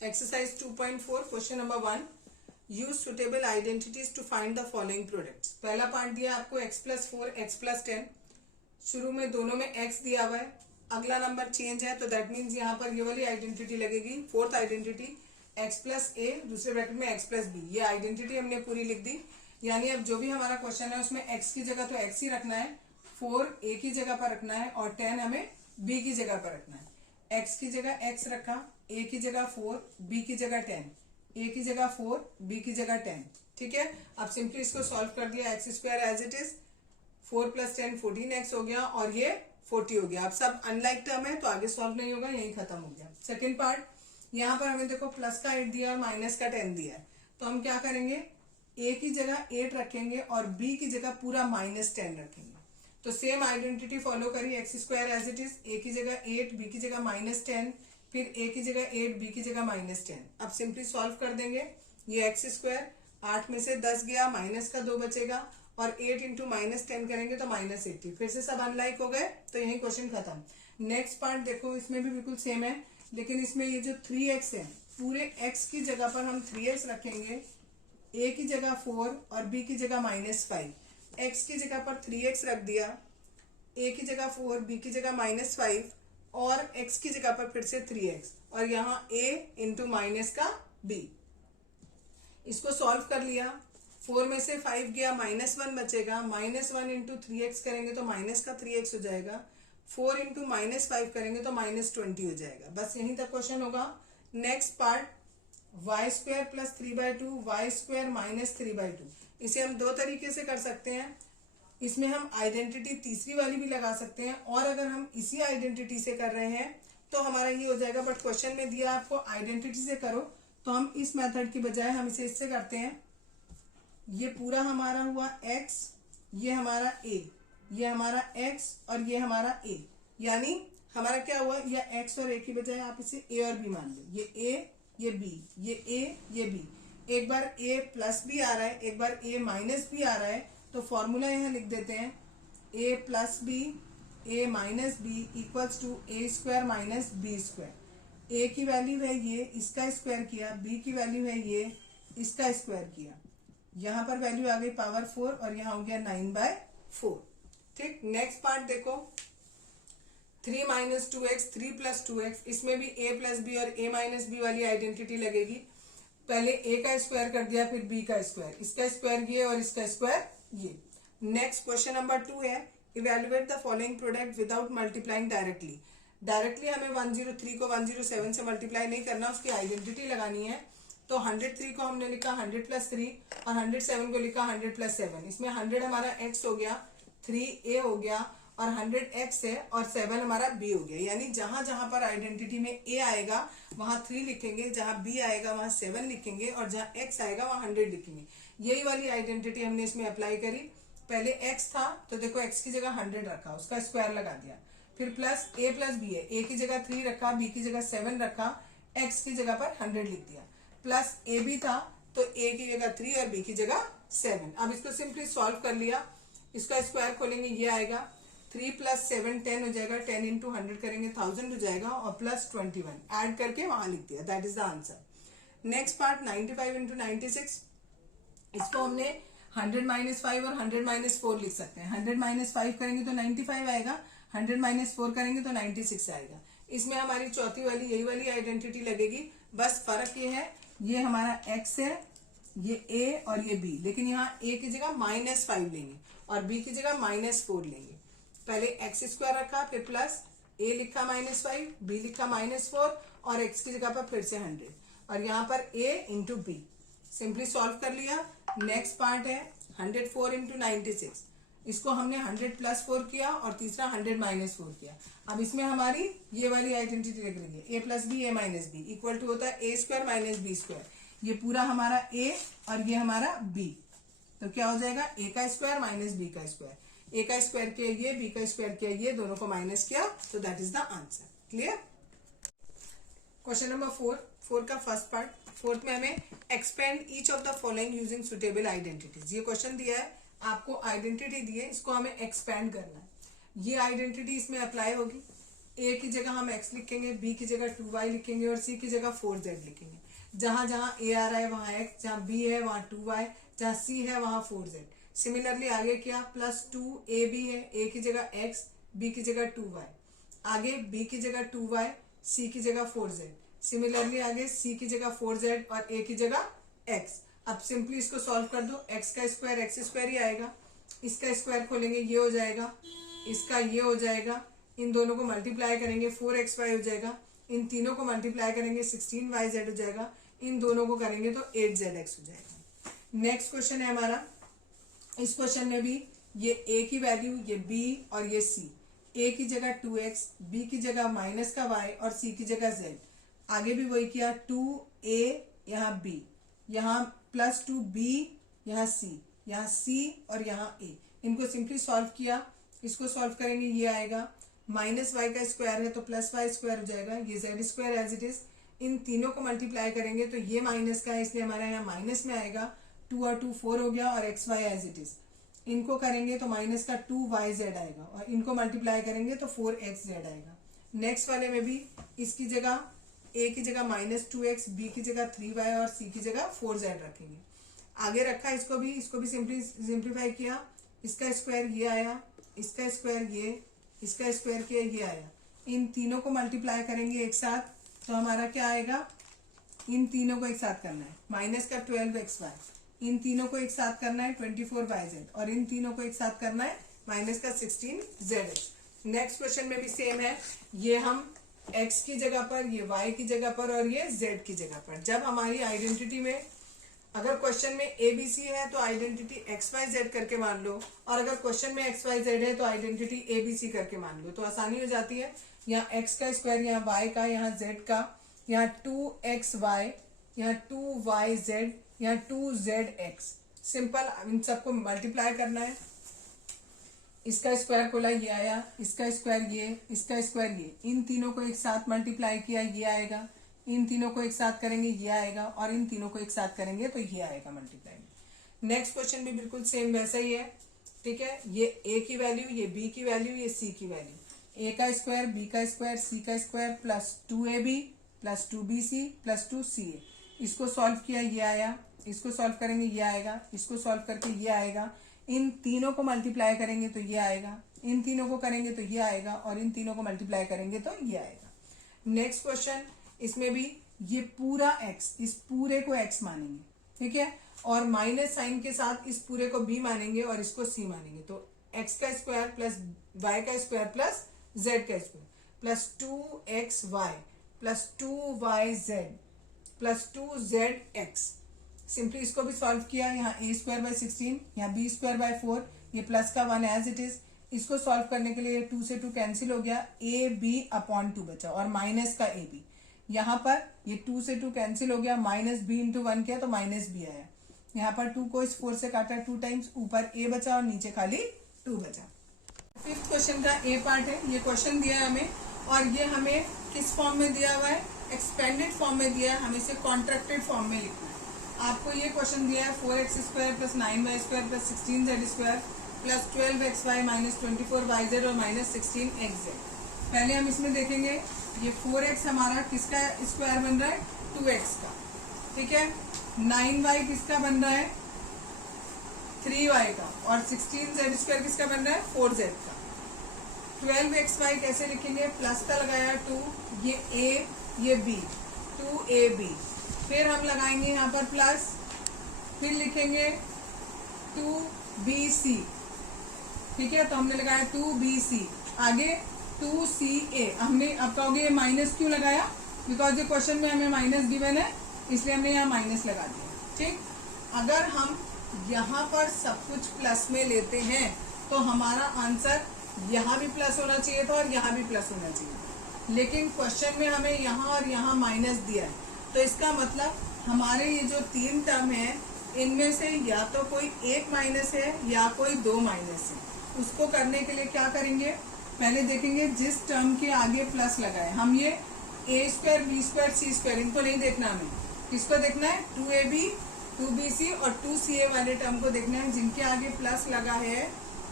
Exercise 2.4 question number 1, use suitable identities to find the following products. पहला part दिया आपको x+4 x+10, शुरू में दोनों में x दिया हुआ है, अगला नंबर चेंज है तो दैट मीन्स यहाँ पर ये वाली आइडेंटिटी लगेगी, फोर्थ आइडेंटिटी x+a, दूसरे ब्रैकेट में x+b। ये आइडेंटिटी हमने पूरी लिख दी। यानी अब जो भी हमारा क्वेश्चन है उसमें x की जगह तो x ही रखना है, 4 a की जगह पर रखना है और 10 हमें b की जगह पर रखना है। x की जगह x रखा, a की जगह 4, b की जगह 10, a की जगह 4, b की जगह 10। ठीक है, अब सिंपली इसको सॉल्व कर दिया, x² as it is, 4 + 10 14x हो गया और ये 40 हो गया। अब सब अनलाइक टर्म है तो आगे सॉल्व नहीं होगा, यही खत्म हो गया। सेकेंड पार्ट, यहाँ पर हमें देखो प्लस का 8 दिया और माइनस का 10 दिया है, तो हम क्या करेंगे, a की जगह 8 रखेंगे और b की जगह पूरा -10 रखेंगे। तो सेम आइडेंटिटी फॉलो करी, x² as it is, a की जगह 8, b की जगह -10, फिर a की जगह 8, b की जगह -10। अब सिंपली सॉल्व कर देंगे, ये x², 8 में से 10 गया, माइनस का 2 बचेगा और 8 इंटू -10 करेंगे तो -80। फिर से सब अनलाइक हो गए तो यही क्वेश्चन खत्म। नेक्स्ट पार्ट देखो, इसमें भी बिल्कुल सेम है, लेकिन इसमें ये जो 3x है, पूरे x की जगह पर हम 3x रखेंगे, a की जगह 4 और b की जगह -5। x की जगह पर 3x रख दिया, a की जगह 4, b की जगह -5 और x की जगह पर फिर से 3x और यहाँ a इंटू माइनस का b। इसको सॉल्व कर लिया, 4 में से 5 गया, -1 बचेगा, -1 इंटू 3x करेंगे तो माइनस का 3x हो जाएगा, 4 इंटू -5 करेंगे तो -20 हो जाएगा। बस यहीं तक क्वेश्चन होगा। Next part, y² + 3/2, y² - 3/2। इसे हम दो तरीके से कर सकते हैं, इसमें हम आइडेंटिटी तीसरी वाली भी लगा सकते हैं और अगर हम इसी आइडेंटिटी से कर रहे हैं तो हमारा ये हो जाएगा। बट क्वेश्चन में दिया आपको आइडेंटिटी से करो, तो हम इस मेथड की बजाय हम इसे इससे करते हैं। ये पूरा हमारा हुआ x, ये हमारा a, ये हमारा x और ये हमारा a। यानी हमारा क्या हुआ, या x और a की बजाय आप इसे a और b मान लो, ये a, ये b, ये a, ये b। एक बार a प्लस b आ रहा है, एक बार a माइनस b आ रहा है, तो फॉर्मूला यहाँ लिख देते हैं, a + b, a - b equals to a² - b²। a की वैल्यू है ये, इसका स्क्वायर किया, b की वैल्यू है ये, इसका स्क्वायर किया, यहाँ पर वैल्यू आ गई पावर 4 और यहाँ हो गया 9/4। ठीक, नेक्स्ट पार्ट देखो, 3 - 2x, 3 + 2x, इसमें भी a + b और a - b वाली आइडेंटिटी लगेगी। पहले a का स्क्वायर कर दिया, फिर b का स्क्वायर, इसका स्क्वायर ये और इसका स्क्वायर ये। नेक्स्ट क्वेश्चन नंबर 2 है, evaluate the following product without multiplying directly. Directly हमें 103 को 107 से मल्टीप्लाई नहीं करना, उसकी आइडेंटिटी लगानी है। तो 103 को हमने लिखा 100 + 3 और 107 को लिखा 100 + 7। इसमें 100 हमारा x हो गया, 3a हो गया और 100x है और 7 हमारा b हो गया। यानी जहां जहां पर आइडेंटिटी में a आएगा वहां 3 लिखेंगे, जहां b आएगा वहां 7 लिखेंगे और जहां x आएगा वहां 100 लिखेंगे। यही वाली आइडेंटिटी हमने इसमें अप्लाई करी। पहले x था तो देखो x की जगह 100 रखा, उसका स्क्वायर लगा दिया, फिर प्लस a + b है, a की जगह 3 रखा, b की जगह 7 रखा, x की जगह पर 100 लिख दिया, प्लस ए बी था तो a की जगह 3 और b की जगह 7। अब इसको सिंपली सॉल्व कर लिया, इसका स्क्वायर खोलेंगे, ये आएगा 3 + 7 10 हो जाएगा, 10 इंटू 100 करेंगे 1000 हो जाएगा और प्लस 21 ऐड करके वहां लिख दिया, that is the answer. Next part, 95 into 96, इसको हमने 100 - 5 और 100 - 4 लिख सकते हैं। 100 - 5 करेंगे तो 95 आएगा, 100 - 4 करेंगे तो 96 आएगा। इसमें हमारी चौथी वाली यही वाली आइडेंटिटी लगेगी, बस फर्क ये है, ये हमारा x है, ये a और ये b, लेकिन यहाँ a की जगह -5 लेंगे और b की जगह -4 लेंगे। पहले x² रखा, फिर प्लस a लिखा -5, b लिखा -4 और x की जगह पर फिर से 100 और यहाँ पर a into b। Simply solve कर लिया। नेक्स्ट पार्ट है 104 इंटू 96, इसको हमने 100 + 4 किया और तीसरा 100 - 4 किया। अब इसमें हमारी ये वाली आइडेंटिटी लग रही है, a + b a - b equal to होता है a² - b²। ये पूरा हमारा a और ये हमारा b, तो क्या हो जाएगा, a का स्क्वायर - b का स्क्वायर, a का स्क्वायर किया ये, b का स्क्वायर किया ये, दोनों को माइनस किया, तो that is the answer. Clear. Question number 4 का फर्स्ट पार्ट, फोर्थ में हमें expand each of the following using suitable identities. ये क्वेश्चन दिया है आपको, आइडेंटिटी दी है, इसको हमें एक्सपेंड करना है। ये आइडेंटिटी इसमें अप्लाई होगी, ए की जगह हम x लिखेंगे, बी की जगह 2y लिखेंगे और सी की जगह 4z लिखेंगे। जहां जहां a आ रहा है वहां x, जहां b है वहां 2y, जहां c है वहां 4z। सिमिलरली आगे क्या, +2ab है, a की जगह x, b की जगह 2y, आगे b की जगह 2y, c की जगह 4z। सिमिलरली आगे c की जगह 4z और a की जगह x। अब सिंपली इसको सॉल्व कर दो, x का स्क्वायर x स्क्वायर ही आएगा, इसका स्क्वायर खोलेंगे ये हो जाएगा, इसका ये हो जाएगा, इन दोनों को मल्टीप्लाई करेंगे 4xy हो जाएगा, इन तीनों को मल्टीप्लाई करेंगे 16yz हो जाएगा, इन दोनों को करेंगे तो 8zx हो जाएगा। नेक्स्ट क्वेश्चन है हमारा, इस क्वेश्चन में भी ये a की वैल्यू, ये b और ये c, a की जगह 2x, b की जगह माइनस का y और c की जगह z। आगे भी वही किया, 2a यहाँ b, यहाँ +2b यहाँ c, यहाँ c और यहाँ a, इनको सिंपली सॉल्व किया। इसको सॉल्व करेंगे ये आएगा, -y का स्क्वायर है तो +y स्क्वायर हो जाएगा, ये z square as it is. इन तीनों को मल्टीप्लाई करेंगे तो ये माइनस का है इसलिए हमारा यहाँ माइनस में आएगा, 2 और 2 4 हो गया और xy एज इट इज। इनको करेंगे तो माइनस का 2yz आएगा और इनको मल्टीप्लाई करेंगे तो 4xz आएगा। नेक्स्ट वाले में भी इसकी जगह a की जगह -2x, b की जगह 3y और c की जगह 4z रखेंगे। आगे रखा इसको भी सिंप्लीफाई किया, इसका स्क्वायर ये आया, इसका स्क्वायर ये, इसका स्क्वायर किया ये आया। इन तीनों को मल्टीप्लाई करेंगे एक साथ तो हमारा क्या आएगा, इन तीनों को एक साथ करना है, माइनस का 12xy, इन तीनों को एक साथ करना है 24yz और इन तीनों को एक साथ करना है माइनस का 16zx। नेक्स्ट क्वेश्चन में भी सेम है, ये हम x की जगह पर, ये y की जगह पर और ये z की जगह पर। जब हमारी आइडेंटिटी में अगर क्वेश्चन में ABC है तो आइडेंटिटी XYZ करके मान लो, और अगर क्वेश्चन में XYZ है तो आइडेंटिटी ABC करके मान लो, तो आसानी हो जाती है। यहाँ x का स्क्वायर, यहाँ y का, यहाँ z का, यहाँ 2xy, यहाँ 2yz, यहाँ 2zx। सिंपल इन सबको मल्टीप्लाई करना है, इसका स्क्वायर खोला ये आया, इसका स्क्वायर ये, इसका स्क्वायर ये, इन तीनों को एक साथ मल्टीप्लाई किया ये आएगा, इन तीनों को एक साथ करेंगे ये आएगा और इन तीनों को एक साथ करेंगे तो ये आएगा मल्टीप्लाई। नेक्स्ट क्वेश्चन भी बिल्कुल सेम वैसा ही है, ठीक है। ये a की वैल्यू, ये b की वैल्यू, ये c की वैल्यू, a का स्क्वायर, b का स्क्वायर, c का स्क्वायर +2ab +2bc +2ca। इसको सॉल्व किया ये आया, इसको सॉल्व करेंगे ये आएगा, इसको सॉल्व करके ये आएगा, इन तीनों को मल्टीप्लाई करेंगे तो ये आएगा, इन तीनों को करेंगे तो ये आएगा और इन तीनों को मल्टीप्लाई करेंगे तो ये आएगा। नेक्स्ट क्वेश्चन, इसमें भी ये पूरा x, इस पूरे को x मानेंगे, ठीक है, और माइनस साइन के साथ इस पूरे को b मानेंगे और इसको c मानेंगे। तो x का स्क्वायर प्लस y का स्क्वायर प्लस z का square plus 2xy plus 2yz plus 2zx। Simply इसको भी सॉल्व किया, यहाँ a²/16, यहाँ b²/4, ये प्लस का 1 एज इट इज। इसको सॉल्व करने के लिए 2 से 2 कैंसिल हो गया, ab/2 बचा और माइनस का ab। यहाँ पर ये 2 से 2 कैंसिल हो गया, -b/1 किया तो -b आया। यहाँ पर 2 को इस 4 से काटा 2 टाइम्स, ऊपर a बचा और नीचे खाली 2 बचा। फिफ्थ क्वेश्चन का a पार्ट है, ये क्वेश्चन दिया है हमें और ये हमें किस फॉर्म में दिया हुआ है, एक्सपेंडेड फॉर्म में दिया है, हमें इसे कॉन्ट्रैक्टेड फॉर्म में लिखना है। आपको ये क्वेश्चन दिया है 4x² + 9y² + 16z² + 12xy - 24yz और -16xz। पहले हम इसमें देखेंगे, ये 4x हमारा किसका स्क्वायर बन रहा है, 2x का, ठीक है। 9y किसका बन रहा है, 3y का, और 16z² किसका बन रहा है, 4z का। 12xy कैसे लिखेंगे, प्लस का लगाया 2, ये a ये b, 2ab, फिर हम लगाएंगे यहाँ पर प्लस, फिर लिखेंगे 2bc, ठीक है। तो हमने लगाया 2bc, आगे 2ca। हमने अब कहोगे ये माइनस क्यों लगाया, बिकॉज ये क्वेश्चन में हमें माइनस गिवन है इसलिए हमने यहाँ माइनस लगा दिया, ठीक। अगर हम यहाँ पर सब कुछ प्लस में लेते हैं तो हमारा आंसर यहाँ भी प्लस होना चाहिए था और यहाँ भी प्लस होना चाहिए, लेकिन क्वेश्चन में हमें यहाँ और यहाँ माइनस दिया है। तो इसका मतलब हमारे ये जो 3 टर्म है इनमें से या तो कोई एक माइनस है या कोई 2 माइनस है। उसको करने के लिए क्या करेंगे, पहले देखेंगे जिस टर्म के आगे प्लस लगाए, हम ये a² b² c² इनको नहीं देखना, हमें किसको देखना है, 2ab 2bc और 2ca वाले टर्म को देखना है। जिनके आगे प्लस लगा है,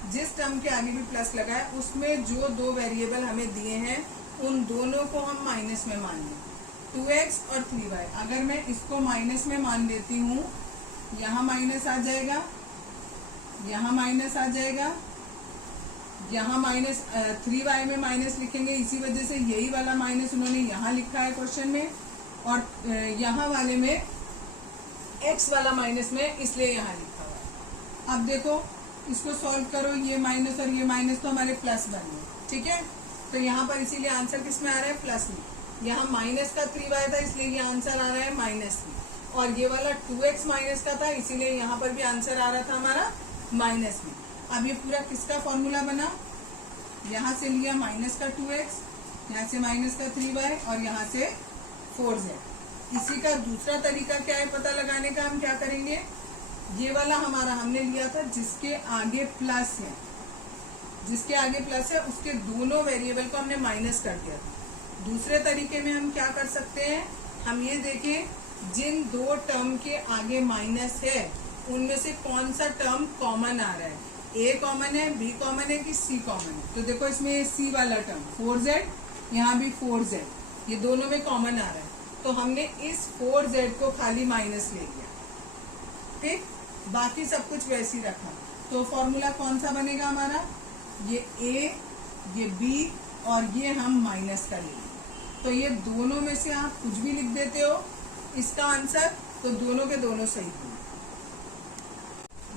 जिस टर्म के आगे भी प्लस लगा है उसमें जो 2 वेरिएबल हमें दिए हैं उन दोनों को हम माइनस में मान लें, 2x और 3y। अगर मैं इसको माइनस में मान लेती हूँ, यहाँ माइनस आ जाएगा, यहाँ माइनस आ जाएगा, यहाँ माइनस 3y में माइनस लिखेंगे, इसी वजह से यही वाला माइनस उन्होंने यहाँ लिखा है क्वेश्चन में, और यहाँ वाले में x वाला माइनस में इसलिए यहाँ लिखा हुआ है। अब देखो इसको सॉल्व करो, ये माइनस और ये माइनस तो हमारे प्लस बन गए, ठीक है। तो यहाँ पर इसीलिए आंसर किस में आ रहा है, प्लस में। यहाँ माइनस का 3y था इसलिए ये आंसर आ रहा है माइनस में, और ये वाला 2x माइनस का था इसीलिए यहाँ पर भी आंसर आ रहा था हमारा माइनस में। अब ये पूरा किसका फॉर्मूला बना, यहाँ से लिया माइनस का 2x, यहाँ से माइनस का 3y और यहाँ से 4z। इसी का दूसरा तरीका क्या है पता लगाने का, हम क्या करेंगे, ये वाला हमारा हमने लिया था जिसके आगे प्लस है, जिसके आगे प्लस है उसके दोनों वेरिएबल को हमने माइनस कर दिया था। दूसरे तरीके में हम क्या कर सकते हैं, हम ये देखें जिन दो टर्म के आगे माइनस है उनमें से कौन सा टर्म कॉमन आ रहा है, ए कॉमन है, बी कॉमन है कि सी कॉमन है। तो देखो इसमें सी वाला टर्म 4z, यहाँ भी 4z, ये दोनों में कॉमन आ रहा है, तो हमने इस 4z को खाली माइनस ले लिया, ठीक, बाकी सब कुछ वैसे ही रखा। तो फॉर्मूला कौन सा बनेगा हमारा, ये a, ये b और ये हम माइनस का लेंगे। तो ये दोनों में से आप कुछ भी लिख देते हो इसका आंसर, तो दोनों के दोनों सही होंगे।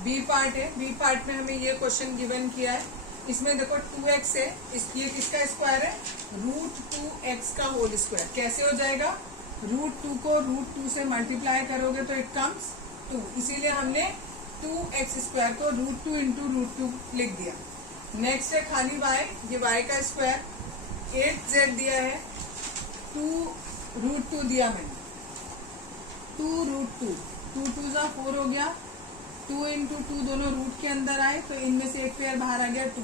बी पार्ट है, बी पार्ट में हमें ये क्वेश्चन गिवन किया है, इसमें देखो 2x है, ये किसका स्क्वायर है, √2x का होल स्क्वायर। कैसे हो जाएगा, √2 को √2 से मल्टीप्लाई करोगे तो इट कम्स 2, इसीलिए हमने 2x स्क्वायर को √2 इंटू √2 लिख दिया। नेक्स्ट है खाली y, ये y का स्क्वायर, 8z दिया है, 2√2 दिया मैंने, 2√2, 2 2 जा 4 हो गया, 2 इंटू 2 दोनों रूट के अंदर आए तो इनमें से एक पेयर बाहर आ गया 2,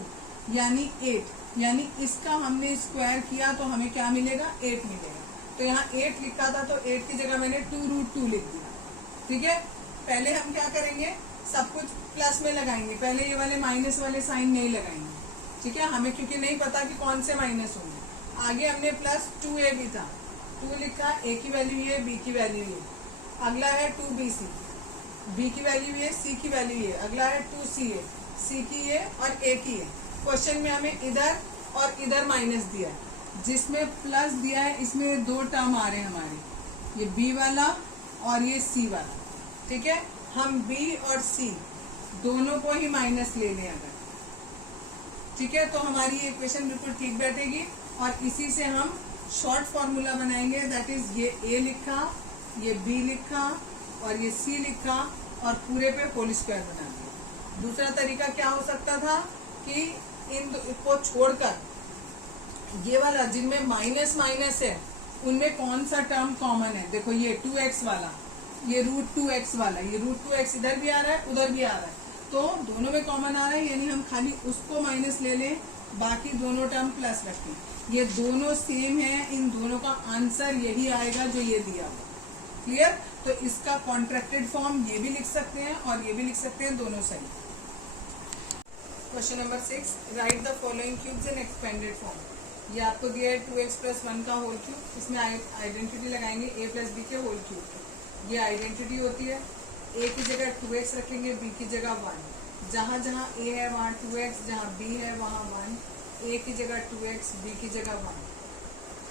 यानी 8, यानी इसका हमने स्क्वायर किया तो हमें क्या मिलेगा, 8 मिलेगा। तो यहाँ 8 लिखा था तो 8 की जगह मैंने 2√2 लिख दिया, ठीक है। पहले हम क्या करेंगे, सब कुछ प्लस में लगाएंगे, पहले ये वाले माइनस वाले साइन नहीं लगाएंगे, ठीक है, हमें क्योंकि नहीं पता कि कौन से माइनस होंगे। आगे हमने प्लस 2a भी था, 2 लिखा, a की वैल्यू ये, b की वैल्यू ये, अगला है 2bc, b की वैल्यू ये, c की वैल्यू ये, अगला है 2ca, c की ये और a की ये। क्वेश्चन में हमें इधर और इधर माइनस दिया है, जिसमें प्लस दिया है इसमें दो टर्म आ रहे हैं हमारे, ये b वाला और ये c वाला, ठीक है। हम b और c दोनों को ही माइनस ले लें अगर, ठीक है, तो हमारी ये इक्वेशन बिल्कुल ठीक बैठेगी। और इसी से हम शॉर्ट फॉर्मूला बनाएंगे, दैट इज ये a लिखा, ये b लिखा और ये c लिखा और पूरे पे होल स्क्वायर बना दिया। दूसरा तरीका क्या हो सकता था कि इन को छोड़कर ये वाला जिनमें माइनस माइनस है उनमें कौन सा टर्म कॉमन है, देखो ये 2x वाला, ये √2x वाला, ये √2x इधर भी आ रहा है उधर भी आ रहा है, तो दोनों में कॉमन आ रहा है, यानी हम खाली उसको माइनस ले लें, बाकी दोनों टर्म प्लस रखें। ये दोनों सेम है, इन दोनों का आंसर यही आएगा जो ये दिया हुआ, क्लियर। तो इसका कॉन्ट्रैक्टेड फॉर्म ये भी लिख सकते हैं और ये भी लिख सकते हैं, दोनों सही। Question number 6, right the following cubes in expanded form. ये आपको दिया है 2x + 1 का होल क्यूब, इसमें आइडेंटिटी लगाएंगे a + b के होल क्यूब। ये आइडेंटिटी होती है, a की जगह 2x रखेंगे, b की जगह 1, जहाँ जहाँ a है वहाँ 2x, जहाँ b है वहाँ 1, a की जगह 2x, b की जगह 1,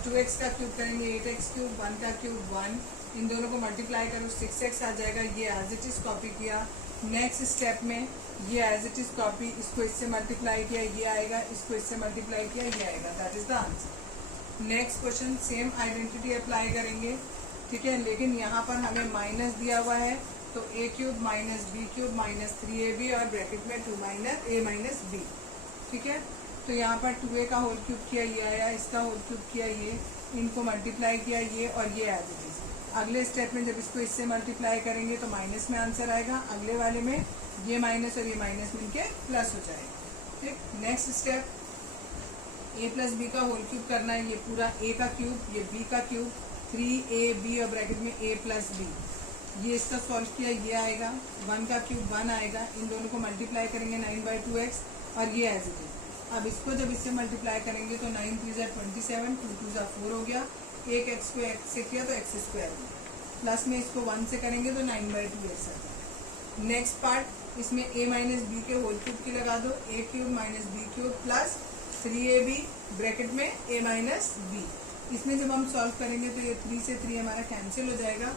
2x का क्यूब करेंगे 8x क्यूब, 1 का क्यूब 1, इन दोनों को मल्टीप्लाई करो 6x आ जाएगा, ये एज इट इज कॉपी किया। नेक्स्ट स्टेप में ये एज इट इज कॉपी, इसको इससे मल्टीप्लाई किया ये आएगा, इसको इससे मल्टीप्लाई किया ये आएगा, that is the answer. Next question same identity apply करेंगे, ठीक है, लेकिन यहाँ पर हमें माइनस दिया हुआ है, तो a cube minus b cube minus 3ab और ब्रैकेट में 2 - a माइनस b, ठीक है। तो यहाँ पर 2a का होल क्यूब किया ये आया, इसका होल क्यूब किया ये, इनको मल्टीप्लाई किया ये और ये एज इट इज। अगले स्टेप में जब इसको इससे मल्टीप्लाई करेंगे तो माइनस में आंसर आएगा, अगले वाले में ये माइनस और ये माइनस मिलके प्लस हो जाएगा, ठीक। नेक्स्ट स्टेप a + b का होल क्यूब करना है, ये पूरा a का क्यूब, ये b का क्यूब, 3ab और ब्रैकेट में a + b, ये इसका सॉल्व किया ये आएगा, 1 का क्यूब 1 आएगा, इन दोनों को मल्टीप्लाई करेंगे 9/2x और ये एज इट इज। अब इसको जब इससे मल्टीप्लाई करेंगे तो 9 3 ज़ा 27, 2 2 ज़ा 4 हो गया, एक एक्स को एक्स से किया तो एक्स स्क्वायर हो गया, प्लस में इसको 1 से करेंगे तो 9/2 एक्स आता है। नेक्स्ट पार्ट, इसमें a माइनस बी के होल क्यूब की लगा दो, a cube minus b cube plus 3ab bracket में a माइनस बी। इसमें जब हम सॉल्व करेंगे तो ये 3 से 3 हमारा कैंसिल हो जाएगा,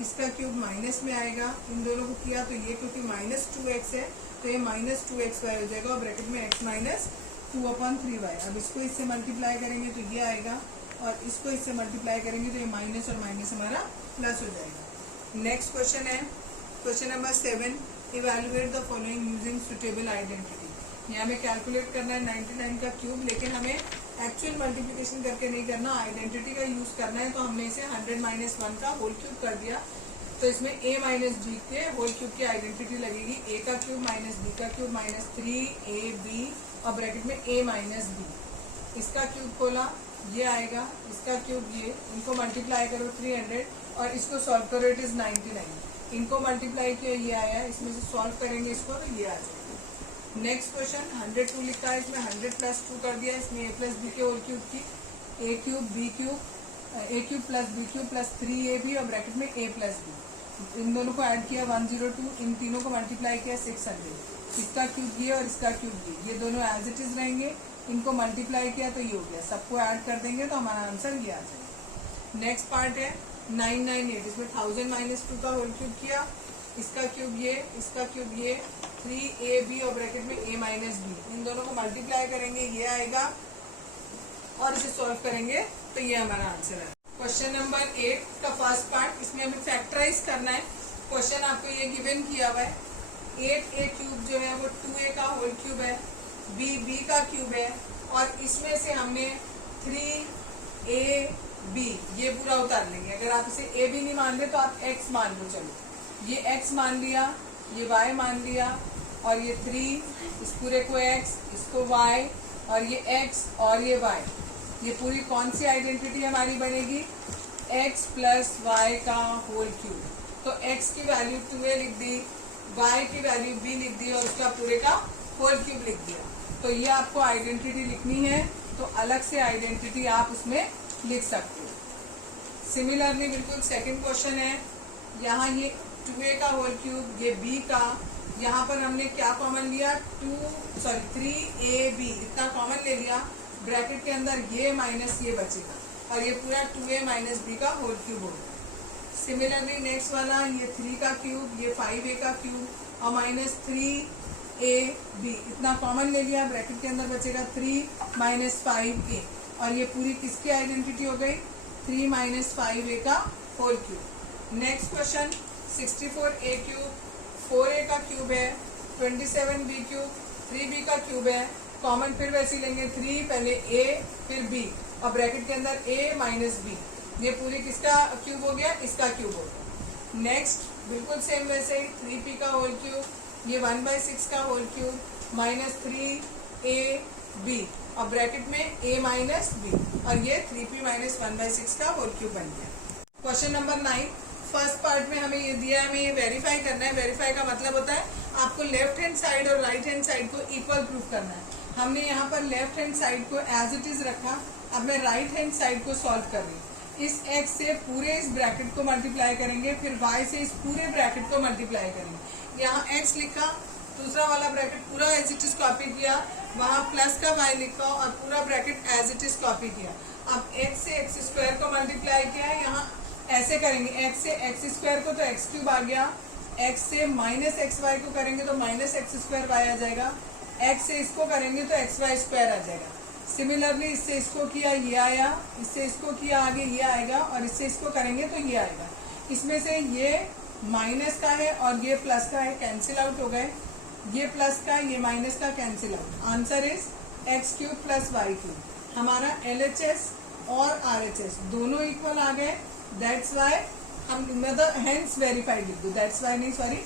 इसका क्यूब माइनस में आएगा, इन दोनों को किया तो ये क्योंकि -2x है तो ये -2xy हो जाएगा और ब्रैकेट में x माइनस 2/3y। अब इसको इससे मल्टीप्लाई करेंगे तो ये आएगा और इसको इससे मल्टीप्लाई करेंगे तो ये माइनस और माइनस हमारा प्लस हो जाएगा। नेक्स्ट क्वेश्चन है question number 7, evaluate the following using suitable identity. यहाँ हमें कैलकुलेट करना है 99 का क्यूब, लेकिन हमें एक्चुअल मल्टीप्लिकेशन करके नहीं करना, आइडेंटिटी का यूज करना है। तो हमने इसे 100 - 1 का होल क्यूब कर दिया, तो इसमें a माइनस b के होल क्यूब की आइडेंटिटी लगेगी, a का क्यूब माइनस b का क्यूब माइनस 3ab और ब्रैकेट में a माइनस b। इसका क्यूब खोला, ये आएगा, इसका क्यूब ये, इनको मल्टीप्लाई करो 300 और इसको सॉल्व करो, इट इज 99। इनको मल्टीप्लाई किया ये आया, इसमें से सॉल्व करेंगे इसको तो ये आ जाएगा। नेक्स्ट क्वेश्चन 102 लिखा है, इसमें 100 + 2 कर दिया, इसमें a प्लस बी के होल क्यूब की, a cube b cube, a cube plus b cube plus 3ab और ब्रैकेट में a प्लस b। इन दोनों को ऐड किया 102, इन तीनों को मल्टीप्लाई किया 600। इसका क्यूब ये और इसका क्यूब ये दोनों एज इट इज रहेंगे, इनको मल्टीप्लाई किया तो ये हो गया, सबको ऐड कर देंगे तो हमारा आंसर ये आ जाएगा। नेक्स्ट पार्ट है 998, इसमें 1000 - 2 का होल क्यूब किया, इसका क्यूब ये, इसका क्यूब ये, 3ab और ब्रैकेट में a माइनस b। इन दोनों को मल्टीप्लाई करेंगे ये आएगा और इसे सॉल्व करेंगे तो ये हमारा आंसर है। क्वेश्चन नंबर 8 का फर्स्ट पार्ट, इसमें हमें फैक्टराइज करना है। क्वेश्चन आपको ये गिवन किया हुआ है, 8a क्यूब जो है वो 2a का होल क्यूब है, b का क्यूब है और इसमें से हमने 3ab ये पूरा उतार लेंगे। अगर आप इसे a भी नहीं मान रहे तो आप x मान लो, चलो ये x मान लिया, ये y मान लिया और ये 3, इस पूरे को x, इसको y और ये x और ये y। ये पूरी कौन सी आइडेंटिटी हमारी बनेगी, x प्लस y का होल क्यूब। तो x की वैल्यू 2a लिख दी, y की वैल्यू b लिख दी और उसका पूरे का होल क्यूब लिख दिया। तो ये आपको आइडेंटिटी लिखनी है तो अलग से आइडेंटिटी आप उसमें लिख सकते हो। सिमिलरली बिल्कुल सेकंड क्वेश्चन है, यहाँ ये 2a का होल क्यूब, ये b का, यहाँ पर हमने क्या कॉमन लिया 3ab इतना कॉमन ले लिया, ब्रैकेट के अंदर ये माइनस ये बचेगा और ये पूरा 2a माइनस b का होल क्यूब होगा। सिमिलरली नेक्स्ट वाला ये 3 का क्यूब, ये 5a का क्यूब और माइनस 3ab इतना कॉमन ले लिया, ब्रैकेट के अंदर बचेगा 3 माइनस 5a और ये पूरी किसकी आइडेंटिटी हो गई 3 माइनस 5a का whole cube. Next question 64a cube, 4a का क्यूब है, 27b क्यूब, 3b का क्यूब है, कॉमन फिर वैसे लेंगे 3 पहले a फिर b और ब्रैकेट के अंदर a माइनस b। ये पूरी किसका क्यूब हो गया, इसका क्यूब हो गया। नेक्स्ट बिल्कुल सेम वैसे ही 3p का होल क्यूब, ये 1/6 का होल क्यूब माइनस 3ab और ब्रैकेट में a माइनस b और ये 3p माइनस 1/6 का होल क्यूब बन गया। क्वेश्चन नंबर 9 फर्स्ट पार्ट में हमें ये दिया है, हमें ये वेरीफाई करना है। वेरीफाई का मतलब होता है आपको लेफ्ट हैंड साइड और राइट हैंड साइड को इक्वल प्रूफ करना है। हमने यहाँ पर लेफ्ट हैंड साइड को एज इट इज रखा, अब मैं राइट हैंड साइड को सॉल्व कर रही हूँ। इस x से पूरे इस ब्रैकेट को मल्टीप्लाई करेंगे, फिर y से इस पूरे ब्रैकेट को मल्टीप्लाई करेंगे। यहाँ x लिखा, दूसरा वाला ब्रैकेट पूरा एज इट इज कॉपी किया, वहाँ प्लस का y लिखा और पूरा bracket as it is copy किया। अब x से x स्क्वायर को मल्टीप्लाई किया, यहाँ ऐसे करेंगे, x से x स्क्वायर को तो x क्यूब आ गया, x से माइनस एक्स वाई को करेंगे तो माइनस एक्स स्क्वायर वाई आ जाएगा, x से इसको करेंगे तो एक्स वाई स्क्वायर आ जाएगा। सिमिलरली इससे इसको किया ये आया, इससे इसको किया आगे ये आएगा और इससे इसको करेंगे तो ये आएगा। इसमें से ये माइनस का है और ये प्लस का है, कैंसिल आउट हो गए, ये प्लस का ये माइनस का cancel out. Answer is x cube plus y cube. हमारा LHS और RHS दोनों इक्वल आ गए, दैट्स वाई हम मतलब हेंस वेरीफाइड लिख दो, दैट्स वाई नहीं सॉरी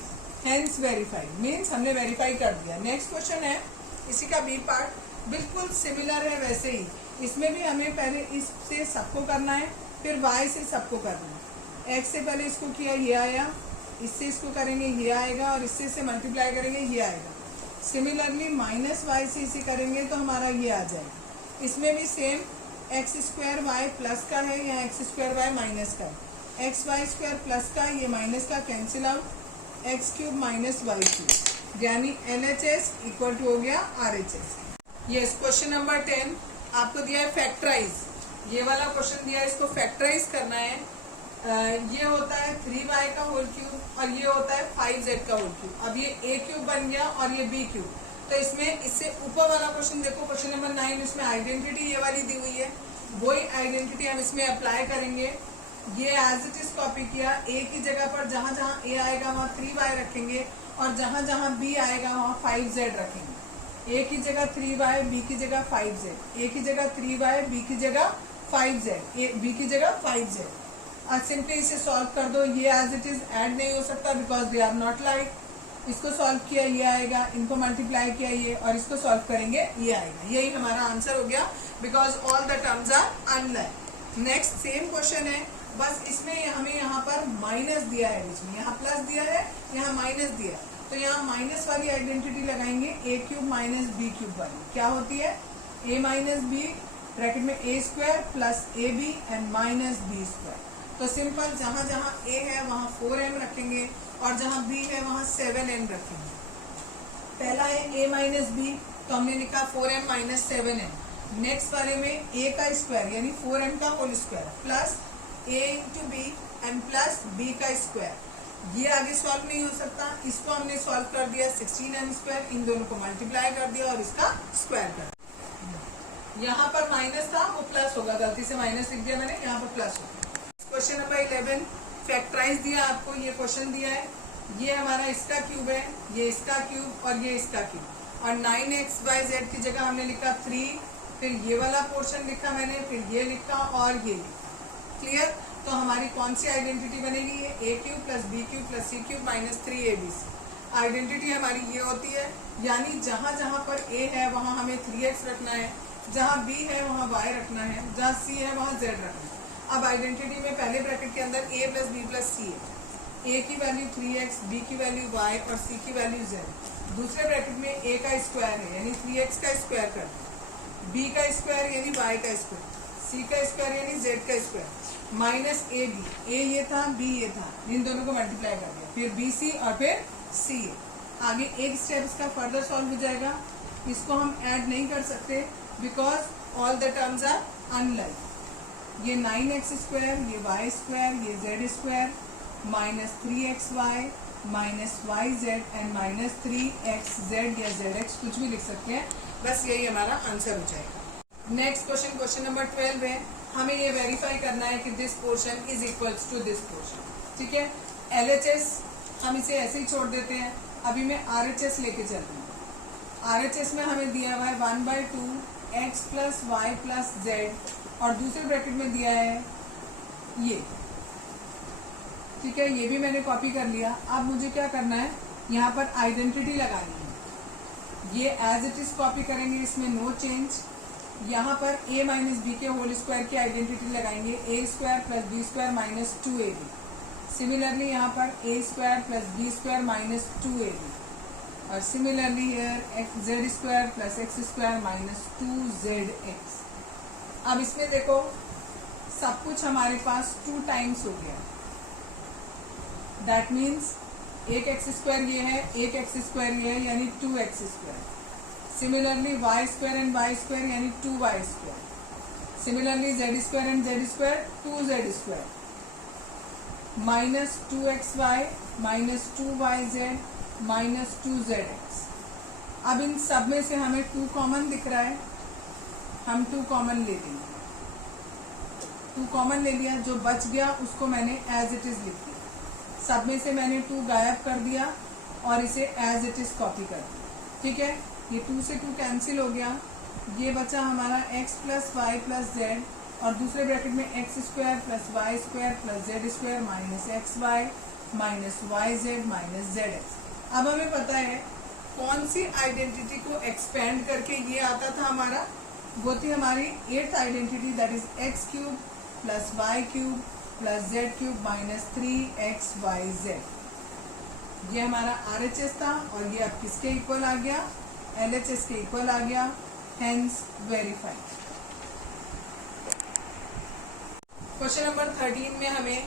हेंस वेरीफाइड मीन्स हमने वेरीफाई कर दिया। नेक्स्ट क्वेश्चन है इसी का बी पार्ट, बिल्कुल सिमिलर है वैसे ही, इसमें भी हमें पहले इससे सबको करना है फिर y से सबको करना है। x से पहले इसको किया ये आया, इससे इसको करेंगे ये आएगा और इससे मल्टीप्लाई करेंगे ये आएगा। सिमिलरली माइनस वाई से इसे करेंगे तो हमारा ये आ जाएगा। इसमें भी same x square y plus का है, यहाँ एक्स स्क्वायर वाई माइनस का है। एक्स वाई स्क्वायर प्लस का, ये माइनस का cancel out, x cube minus y cube, यानी LHS इक्वल टू हो गया RHS। यस, क्वेश्चन नंबर 10 आपको दिया है फैक्टराइज। ये वाला क्वेश्चन दिया है, इसको फैक्टराइज करना है। ये होता है 3y का होल क्यूब और ये होता है 5z का होल क्यूब। अब ये a क्यूब बन गया और ये b क्यूब। तो इसमें इससे ऊपर वाला क्वेश्चन देखो, क्वेश्चन नंबर 9, इसमें आइडेंटिटी ये वाली दी हुई है, वही आइडेंटिटी हम इसमें अप्लाई करेंगे। ये एज इट इज कॉपी किया, a की जगह पर जहां जहां a आएगा वहां 3y रखेंगे और जहां जहां b आएगा वहां 5z रखेंगे। a की जगह 3y, b की जगह 5z, a की जगह 3y, b की जगह 5z, b की जगह 5z। आज सिंपली इसे सॉल्व कर दो। ये एज इट इज ऐड नहीं हो सकता because they are not like. इसको सॉल्व किया ये आएगा, इनको मल्टीप्लाई किया ये, और इसको सॉल्व करेंगे ये आएगा। यही हमारा आंसर हो गया because all the terms are unlike. Next same question है, बस इसमें हमें यहाँ पर माइनस दिया है बीच में, यहाँ प्लस दिया है, यहाँ माइनस दिया है। तो यहाँ माइनस वाली आइडेंटिटी लगाएंगे, a cube minus b cube वाली। क्या होती है? a माइनस बी ब्रैकेट में a square plus a b and minus b square. तो सिंपल, जहां जहां a है वहां 4m रखेंगे और जहां b है वहां 7m रखेंगे। पहला है a माइनस बी, तो हमने लिखा 4m माइनस 7m। नेक्स्ट वाले में a का स्क्वायर यानी 4m का whole square plus a into b and plus b का स्क्वायर। ये आगे सॉल्व नहीं हो सकता, इसको हमने सॉल्व कर दिया 16m स्क्वायर, इन दोनों को मल्टीप्लाई कर दिया और इसका स्क्वायर कर दिया। यहाँ पर माइनस था वो प्लस होगा, गलती से माइनस लिख दिया मैंने, यहाँ पर प्लस होगा। क्वेश्चन नंबर 11 फैक्टराइज दिया आपको, ये क्वेश्चन दिया है, ये हमारा इसका क्यूब है, ये इसका क्यूब और ये इसका क्यूब, और 9xyz की जगह हमने लिखा 3, फिर ये वाला पोर्शन लिखा मैंने, फिर ये लिखा और ये लिखा। क्लियर? तो हमारी कौन सी आइडेंटिटी बनेगी? ये a cube plus b cube plus c cube minus 3abc। Identity हमारी ये होती है, यानी जहां जहां पर a है वहां हमें 3x रखना है, जहां b है वहां y रखना है, जहां c है वहां z रखना है। अब आइडेंटिटी में पहले ब्रैकेट के अंदर a plus b plus c है, a की वैल्यू 3x, b की वैल्यू y और c की वैल्यू z। दूसरे ब्रैकेट में a का स्क्वायर है यानी 3x का स्क्वायर कर दो, b का स्क्वायर यानी y का स्क्वायर, c का स्क्वायर यानी z का स्क्वायर, माइनस ए बी, ए ये था b ये था, इन दोनों को मल्टीप्लाई कर दिया, फिर बी सी और फिर सी। आगे एक स्टेप इसका फर्दर सॉल्व हो जाएगा। इसको हम ऐड नहीं कर सकते because all the terms are unlike. ये 9x स्क्वायर, ये y स्क्वायर, ये z square, minus 3xy minus yz and minus 3xz या zx, कुछ भी लिख सकते हैं। बस यही हमारा आंसर हो जाएगा। नेक्स्ट क्वेश्चन, क्वेश्चन नंबर 12 है, हमें ये वेरीफाई करना है कि this portion is equals to this portion. ठीक है, LHS हम इसे ऐसे ही छोड़ देते हैं। अभी मैं RHS लेके चलती हूँ। RHS में हमें दिया हुआ है 1/2 x plus y plus z और दूसरे ब्रैकेट में दिया है ये। ठीक है, ये भी मैंने कॉपी कर लिया। अब मुझे क्या करना है, यहाँ पर आइडेंटिटी लगानी है। ये एज इट इज कॉपी करेंगे, इसमें नो चेंज। यहाँ पर a माइनस बी के होल स्क्वायर की आइडेंटिटी लगाएंगे, a square plus b square minus 2ab। Similarly यहाँ पर a square plus b square minus 2ab और similarly here z square plus x square minus 2zx। अब इसमें देखो सब कुछ हमारे पास 2 टाइम्स हो गया। दैट मीन्स एक एक्स स्क्वायर ये है, एक एक्स स्क्वायर ये है यानी 2x square. Similarly y square and y square यानी 2y square. Similarly z square and z square 2z square minus 2xy minus 2yz minus 2zx। अब इन सब में से हमें 2 कॉमन दिख रहा है, हम 2 कॉमन ले लेंगे। 2 कॉमन ले लिया, जो बच गया उसको मैंने एज इट इज लिख दिया। सब में से मैंने 2 गायब कर दिया और इसे एज इट इज कॉपी कर दिया। ठीक है, ये 2 से 2 कैंसिल हो गया, ये बचा हमारा x plus y plus z और दूसरे ब्रैकेट में x square plus y square plus z square minus x y minus y z minus z x. अब हमें पता है कौन सी आइडेंटिटी को एक्सपेंड करके ये आता था हमारा, वो थी हमारी 8th identity, that is x cube plus y cube plus z cube minus 3xyz। ये हमारा RHS था और ये अब किसके इक्वल आ गया, LHS के इक्वल आ गया, हेंस वेरीफाइड। क्वेश्चन नंबर 13 में हमें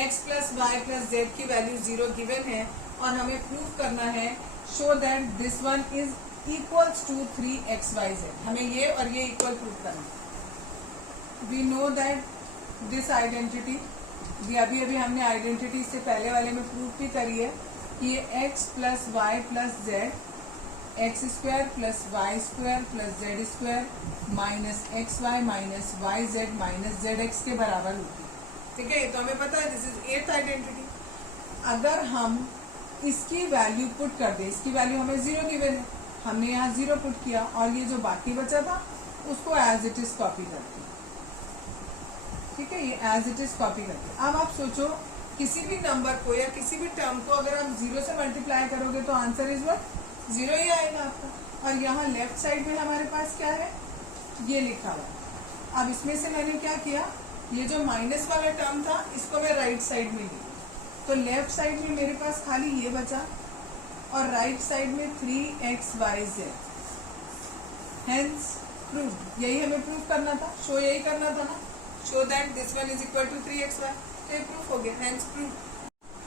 x plus y plus z की वैल्यू 0 गिवन है और हमें प्रूव करना है show that this one is equals to 3xyz। हमें ये और ये इक्वल प्रूव करना है। We know that this identity, ये अभी अभी हमने आइडेंटिटी से पहले वाले में प्रूव भी करी है कि ये x plus y plus z x square plus y square plus z square minus x y minus y z minus z x के बराबर होती है। ठीक है, ये तो हमें पता है, दिस इज एथ आइडेंटिटी। अगर हम इसकी वैल्यू पुट कर दे, इसकी वैल्यू हमें 0 गिवन है, हमने यहाँ 0 पुट किया और ये जो बाकी बचा था उसको एज इट इज कॉपी करते हैं। ठीक है, ये एज इट इज कॉपी करते हैं। अब आप सोचो किसी भी नंबर को या किसी भी टर्म को अगर आप 0 से मल्टीप्लाई करोगे तो आंसर इज व्हाट, 0 ही आएगा आपका। और यहाँ लेफ्ट साइड में हमारे पास क्या है, ये लिखा हुआ है। अब इसमें से मैंने क्या किया, ये जो माइनस वाला टर्म था इसको मैं राइट साइड में ली, तो लेफ्ट साइड में मेरे पास खाली ये बचा और राइट साइड में 3xyz, हेंस प्रूव। यही हमें प्रूव करना था, शो यही करना था ना, show that this one is equal to 3xy। तो ये प्रूफ हो गया, हेंस प्रूव।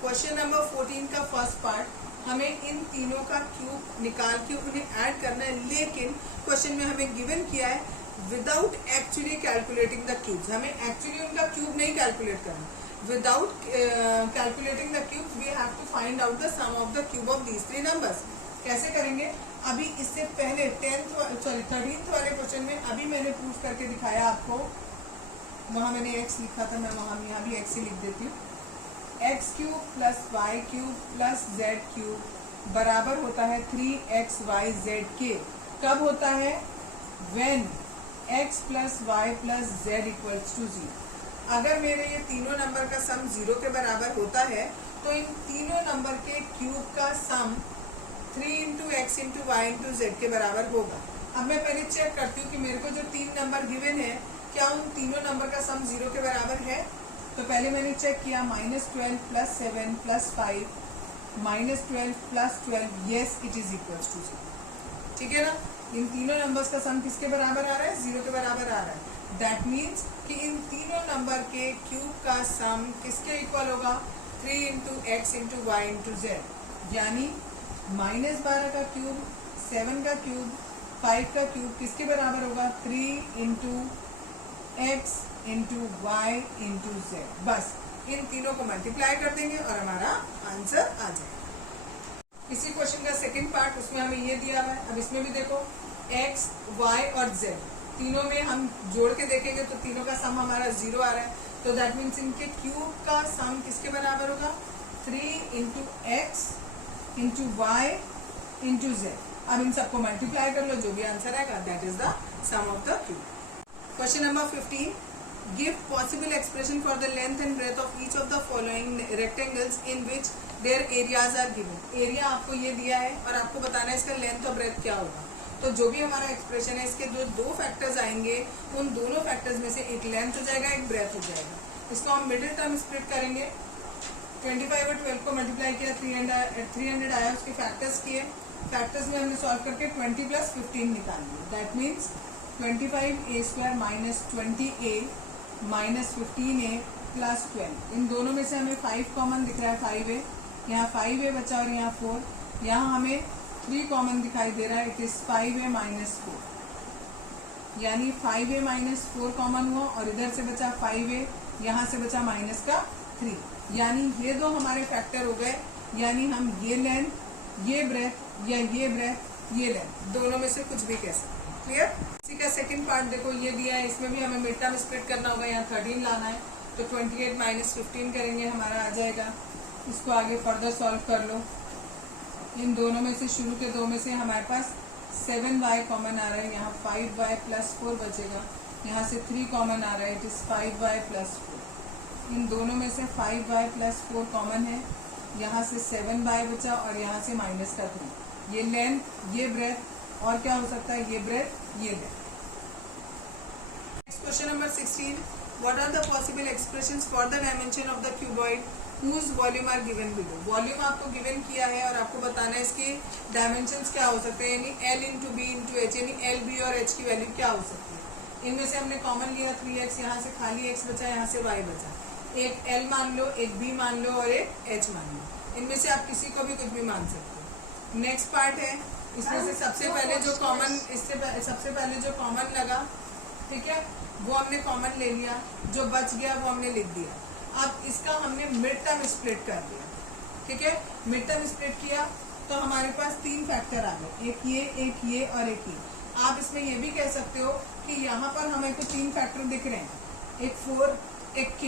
क्वेश्चन नंबर 14 का फर्स्ट पार्ट, हमें इन तीनों का क्यूब निकाल के उन्हें ऐड करना है, लेकिन क्वेश्चन में हमें गिवन किया है without actually calculating the cubes. हमें एक्चुअली उनका क्यूब नहीं कैलकुलेट करना, without calculating the cubes we have to find out the sum of the cube of these 3 numbers. कैसे करेंगे, अभी इससे पहले 13th वाले क्वेश्चन में अभी मैंने प्रूफ करके दिखाया आपको, वहां मैंने x लिखा था, मैं वहां यहाँ भी x ही लिख देती हूँ। x cube plus y cube plus z cube बराबर होता है 3xyz के। कब होता है, when x plus y plus z equals to 0। अगर मेरे ये तीनों नंबर का सम 0 के बराबर होता है तो इन तीनों नंबर के क्यूब का sum 3 into x into y into z के बराबर होगा। अब मैं पहले चेक करती हूँ कि मेरे को जो 3 नंबर गिवन है क्या उन तीनों नंबर का सम 0 के बराबर है। तो पहले मैंने चेक किया, -12 plus 7 plus 5 -12 plus 12, yes it is equals to 0। ठीक है ना, इन तीनों नंबर्स का सम किसके बराबर आ रहा है, 0 के बराबर आ रहा है। दैट मीन्स कि इन तीनों नंबर के क्यूब का सम किसके इक्वल होगा, 3 into x into y into z, यानी -12 का क्यूब, 7 का क्यूब, 5 का क्यूब किसके बराबर होगा, 3 into x into y into z. बस इन तीनों को मल्टीप्लाई कर देंगे और हमारा आंसर आ जाएगा। इसी क्वेश्चन का सेकंड पार्ट, उसमें हमें ये दिया हुआ है। अब इसमें भी देखो x, y और z तीनों में हम जोड़ के देखेंगे तो तीनों का सम हमारा 0 आ रहा है। तो दैट मीन्स इनके क्यूब का सम किसके बराबर होगा, 3 into x into y into z. अब इन सबको मल्टीप्लाई कर लो, जो भी आंसर आएगा that is the sum of the cube. Question number 15, give possible expression for the length and breadth of each of the following rectangles in which their areas are given। Area आपको ये दिया है और आपको बताना है इसका लेंथ और ब्रेथ क्या होगा। तो जो भी हमारा एक्सप्रेशन है इसके जो 2 फैक्टर्स आएंगे, उन दोनों फैक्टर्स में से एक लेंथ हो जाएगा, एक ब्रेथ हो जाएगा। इसको हम मिडिल टर्म स्प्लिट करेंगे। 25 और 12 को मल्टीप्लाई किया, 300 आया, उसके फैक्टर्स किए, फैक्टर्स में हमने सॉल्व करके 20 प्लस 15 निकाल लिया। That means 25a² minus 20a minus 15a plus 12। इन दोनों में से हमें 5 कॉमन दिख रहा है, 5a, यहाँ 5a बचा और यहाँ 4, यहाँ हमें 3 कॉमन दिखाई दे रहा है, इट इज 5a माइनस 4, यानी 5a माइनस 4 कॉमन हुआ और इधर से बचा 5a, यहाँ से बचा माइनस का 3, यानी ये 2 हमारे फैक्टर हो गए। यानी हम ये लेंथ, ये ब्रेथ या ये ब्रेथ, ये लेंथ, दोनों में से कुछ भी कह सकते हैं। क्लियर। इसी का सेकंड पार्ट देखो, ये दिया है, इसमें भी हमें मिड टर्म स्प्लिट करना होगा, यहाँ 13 लाना है, तो 28 माइनस 15 करेंगे, हमारा आ जाएगा। इसको आगे फर्दर सॉल्व कर लो। इन दोनों में से, शुरू के 2 में से हमारे पास 7y कॉमन आ रहा है, यहाँ 5y प्लस 4 बचेगा, यहाँ से 3 कॉमन आ रहा है, इट इज 5y प्लस 4। इन दोनों में से 5y प्लस 4 कॉमन है, यहाँ से 7y बचा और यहाँ से माइनस का 3। ये लेंथ, ये ब्रेथ, और क्या हो सकता है, ये ब्रेथ, ये length. Next question number 16, what are the possible expressions for the dimension of the cuboid whose volume are given below. Volume आपको गिवन किया है और आपको बताना है इसकी डायमेंशंस क्या हो सकते हैं, यानी L into b into h, यानी L, B और H की वैल्यू क्या हो सकती है। इनमें से हमने कॉमन लिया 3x, यहाँ से खाली x बचा, यहाँ से y बचा। एक L मान लो, एक B मान लो और एक H मान लो। इनमें से आप किसी को भी कुछ भी मान सकते हो। नेक्स्ट पार्ट है, इसमें से सबसे पहले जो कॉमन, सबसे पहले जो कॉमन लगा, ठीक है, वो हमने कॉमन ले लिया, जो बच गया वो हमने लिख दिया। अब इसका हमने मिड टर्म स्प्लिट कर दिया, ठीक है। मिड टर्म स्प्लिट किया तो हमारे पास 3 फैक्टर आ गए, एक ये और एक ये। आप इसमें ये भी कह सकते हो कि यहाँ पर हमें को 3 फैक्टर दिख रहे हैं, एक 4, एक k,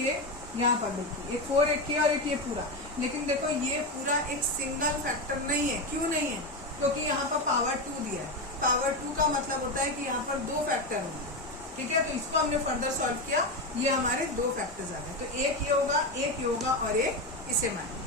यहाँ पर देखिए एक 4, एक k और एक ये पूरा। लेकिन देखो ये पूरा एक सिंगल फैक्टर नहीं है। क्यों नहीं है? क्योंकि यहाँ पर पावर 2 दिया है। पावर 2 का मतलब होता है कि यहाँ पर 2 फैक्टर होंगे, ठीक है। तो इसको हमने फर्दर सॉल्व किया, ये हमारे 2 फैक्टर्स आ गए। तो एक ये होगा, एक ये होगा और एक इसे माने।